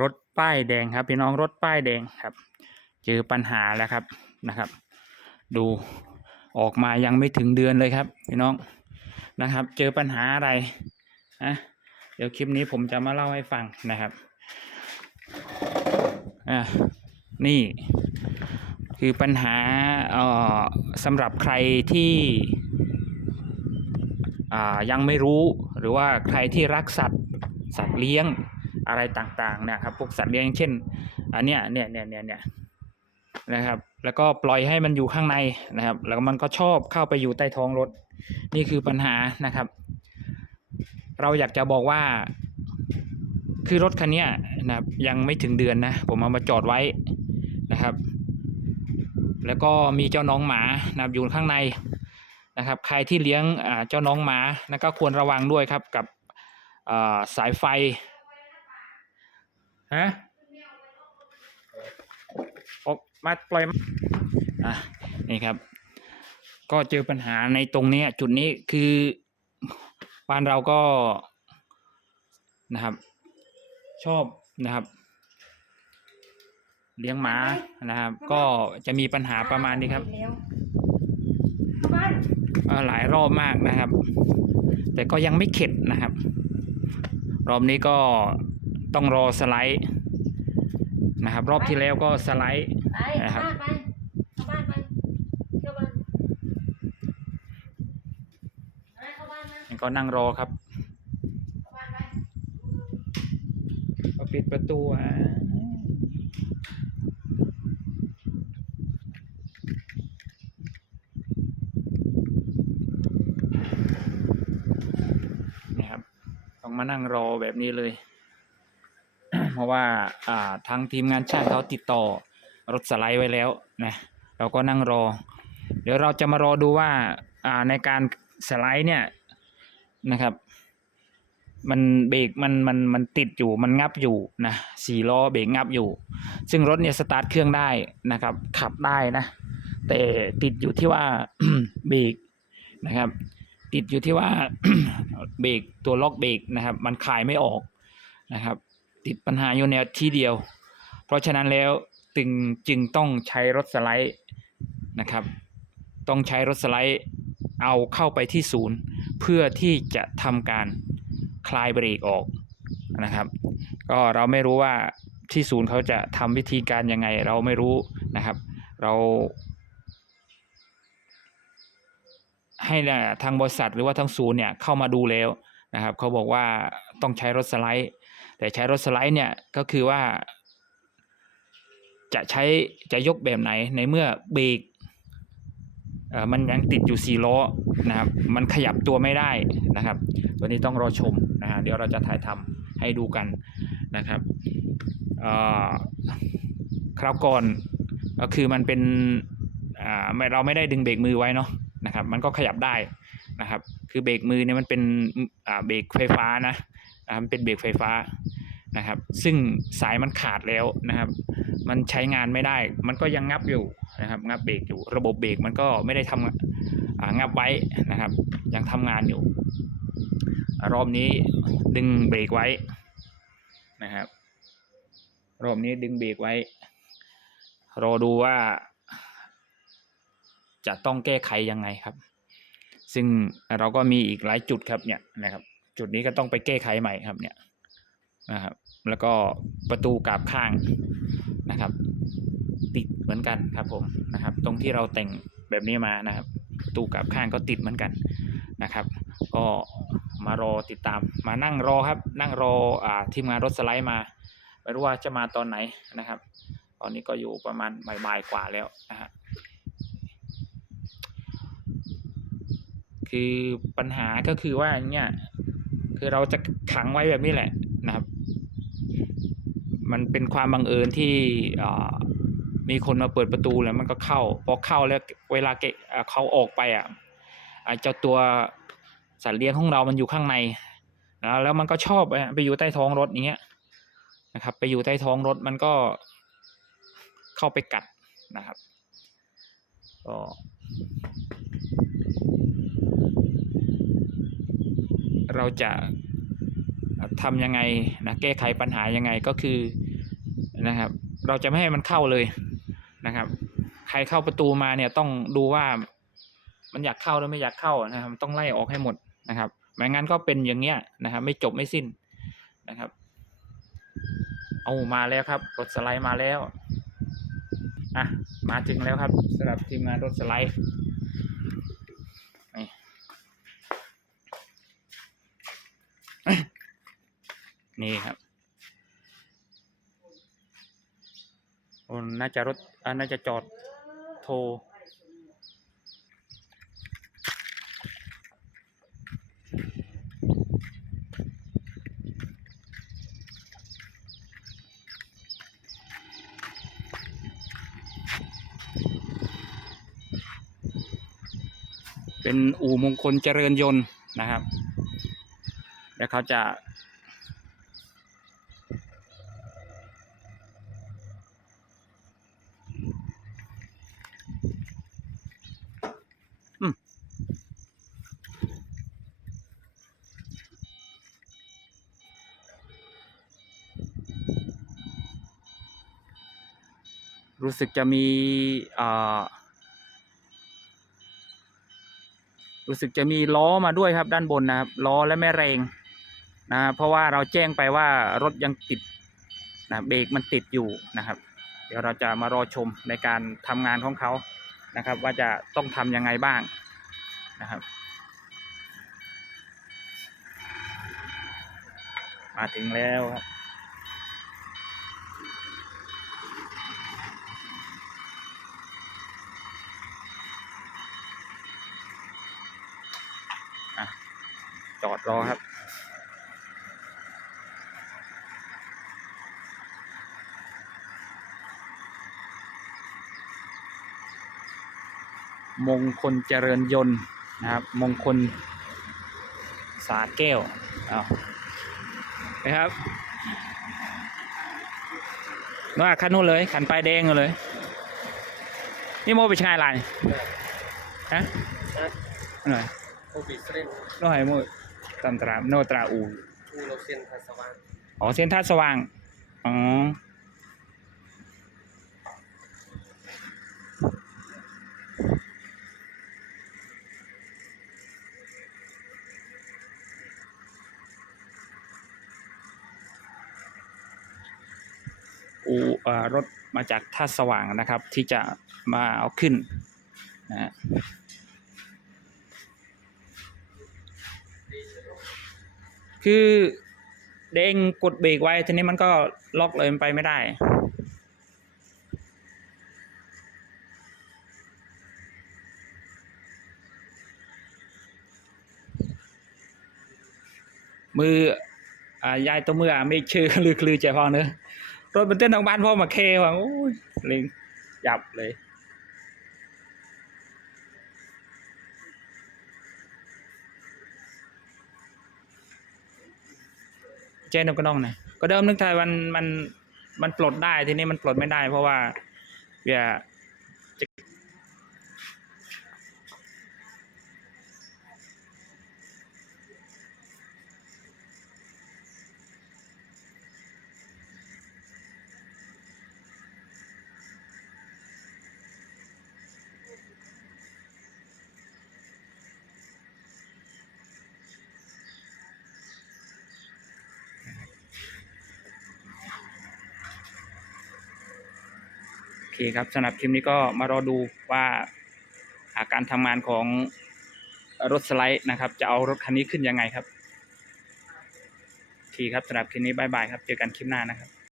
รถป้ายแดงครับพี่น้องรถป้ายแดงครับ เจอปัญหาแล้วครับนะครับ ดูออกมายังไม่ถึงเดือนเลยครับพี่น้องนะครับ เจอปัญหาอะไรนะเดี๋ยวคลิปนี้ผมจะมาเล่าให้ฟังนะครับอะนี่คือปัญหาเอ่อสำหรับใครที่อ่ายังไม่รู้หรือว่าใครที่รักสัตว์สัตว์เลี้ยง อะไรต่างๆนะครับพวกสัตว์เลี้ยงเช่น อันเนี้ยเนี่ยเนี่ยเนี่ยเนี่ยนะครับ แล้วก็ปล่อยให้มันอยู่ข้างในนะครับ แล้วมันก็ชอบเข้าไปอยู่ใต้ท้องรถ นี่คือปัญหานะครับ เราอยากจะบอกว่า คือรถคันนี้นะครับยังไม่ถึงเดือนนะ ผมเอามาจอดไว้นะครับ แล้วก็มีเจ้าน้องหมานะครับอยู่ข้างในนะครับ ใครที่เลี้ยงเจ้าน้องหมานะก็ควรระวังด้วยครับกับสายไฟ ฮะออกมาปล่อยมาอะนี่ครับ ก็เจอปัญหาในตรงเนี้ยจุดนี้คือบ้านเราก็นะครับ ชอบนะครับ เลี้ยงหมานะครับ ก็จะมีปัญหาประมาณนี้ครับเข้าบ้านเอ่อหลายรอบมากนะครับ แต่ก็ยังไม่เข็ดนะครับ รอบนี้ก็ ต้องรอสไลด์นะครับ รอบที่แล้วก็สไลด์ไปเข้าบ้านไปเข้าบ้านไปเข้าบ้านไปเข้าบ้านนะก็นั่งรอครับเข้าบ้านไปก็ปิดประตูอะนี่ครับ ต้องมานั่งรอแบบนี้เลยเพ ราะว่าอ่าทางทีมงานช่างเขาติดต่อรถสไลด์ไว้แล้วนะเราก็นั่งรอ เดี๋ยวเราจะมารอดูว่าอ่าในการสไลด์เนี่ยนะครับ มันเบรกมันมันมันติดอยู่มันงับอยู่นะสี่ล้อเบรกงับอยู่ ซึ่งรถเนี่ยสตาร์ทเครื่องได้นะครับ ขับได้นะ แต่ติดอยู่ที่ว่าเบรกนะครับ ติดอยู่ที่ว่าเบรกตัวล็อกเบรกนะครับ มันคลายไม่ออกนะครับ ติดปัญหาอยู่แนวที่เดียว เพราะฉะนั้นแล้วจึงจึงต้องใช้รถสไลด์นะครับ ต้องใช้รถสไลด์เอาเข้าไปที่ศูนย์ เพื่อที่จะทำการคลายเบรกออกนะครับ ก็เราไม่รู้ว่าที่ศูนย์เขาจะทำวิธีการยังไงเราไม่รู้นะครับ เราให้ทางบริษัทหรือว่าทางศูนย์เนี่ยเข้ามาดูแล้วนะครับ เขาบอกว่าต้องใช้รถสไลด์ แต่ใช้รถสไลด์เนี่ยก็คือว่า จะใช้จะยกแบบไหนในเมื่อเบรกมันยังติดอยู่สี่ล้อนะครับ มันขยับตัวไม่ได้นะครับ ตัวนี้ต้องรอชมนะฮะเดี๋ยวเราจะถ่ายทำให้ดูกันนะครับคราวก่อนก็คือมันเป็นเราไม่ได้ดึงเบรกมือไว้เนาะนะครับ มันก็ขยับได้นะครับ คือเบรกมือเนี่ยมันเป็นเบรกไฟฟ้านะ นะครับเป็นเบรกไฟฟ้านะครับ ซึ่งสายมันขาดแล้วนะครับ มันใช้งานไม่ได้ มันก็ยังงับอยู่นะครับงับเบรกอยู่ ระบบเบรกมันก็ไม่ได้ทำงับไว้นะครับ ยังทำงานอยู่ รอบนี้ดึงเบรกไว้นะครับ รอบนี้ดึงเบรกไว้ รอดูว่า จะต้องแก้ไขยังไงครับ ซึ่งเราก็มีอีกหลายจุดครับเนี่ยนะครับ จุดนี้ก็ต้องไปแก้ไขใหม่ครับเนี่ยนะครับ แล้วก็ประตูกราบข้างนะครับ ติดเหมือนกันครับผมนะครับ ตรงที่เราแต่งแบบนี้มานะครับประตูกราบข้างก็ติดเหมือนกันนะครับ ก็มารอติดตามมานั่งรอครับ นั่งรออ่าทีมงานรถสไลด์มาไม่รู้ว่าจะมาตอนไหนนะครับ ตอนนี้ก็อยู่ประมาณบ่ายๆกว่าแล้วนะฮะคือปัญหาก็คือว่าเนี่ย คือเราจะขังไว้แบบนี้แหละนะครับ มันเป็นความบังเอิญที่มีคนมาเปิดประตูแล้วมันก็เข้า พอเข้าแล้วเวลาเกะเขาออกไปอะเจ้าตัวสัตว์เลี้ยงของเรามันอยู่ข้างในนะแล้วมันก็ชอบไปอยู่ใต้ท้องรถอย่างเงี้ยนะครับ ไปอยู่ใต้ท้องรถมันก็เข้าไปกัดนะครับก็ เราจะทำยังไงนะแก้ไขปัญหายังไงก็คือนะครับ เราจะไม่ให้มันเข้าเลยนะครับ ใครเข้าประตูมาเนี่ยต้องดูว่ามันอยากเข้าหรือไม่อยากเข้านะครับ ต้องไล่ออกให้หมดนะครับไม่งั้นก็เป็นอย่างเงี้ยนะครับ ไม่จบไม่สิ้นนะครับ เอามาแล้วครับรถสไลด์มาแล้วอะมาถึงแล้วครับสำหรับทีมงานรถสไลด์นี่ นี่ครับโอ้น่าจะรถอ่าน่าจะจอดโทรเป็นอู่มงคลเจริญยนต์นะครับ แล้วเขาจะ รู้สึกจะมีรู้สึกจะมีล้อมาด้วยครับด้านบนนะครับล้อและแม่แรงนะครับเพราะว่าเราแจ้งไปว่ารถยังติดนะเบรกมันติดอยู่นะครับ เดี๋ยวเราจะมารอชมในการทำงานของเขานะครับ ว่าจะต้องทำยังไงบ้างนะครับ มาถึงแล้วครับ จอดรอครับ มงคลเจริญยนต์นะครับ มงคลสาแก้วเอานะครับน้อยคันนู้นเลยขันป้ายแดงเลย นี่โมไปชายลายฮะหน่อยโควิดเล่นน้อยโมตามตราโนตราอูทูโรเซียนทัสวานอ๋อเส้นท่าสว่างอ๋อ อูรถมาจากท่าสว่างนะครับ ที่จะมาเอาขึ้นนะฮะคือเด้งกดเบรกไว้ทีนี้มันก็ล็อกเลยมันไปไม่ได้ มือ อ่ายายตัวมืออะไม่ชื่อลือคลือใจพอเนอะ รถมันเต้นทางบ้านพ่อมาเคว่ะโอ้ยลิงยับเลย เจนก็น้องนะก็เดิมนึกไทยมันมันมันปลดได้ทีนี้มันปลดไม่ได้เพราะว่าเบีย คครับสำหรับคลิปนี้ก็มารอดูว่าอาการทำงานของรถสไลด์นะครับ จะเอารถคันนี้ขึ้นยังไงครับโอเคครับสำหรับคลิปนี้บายบายครับ เจอกันคลิปหน้านะครับ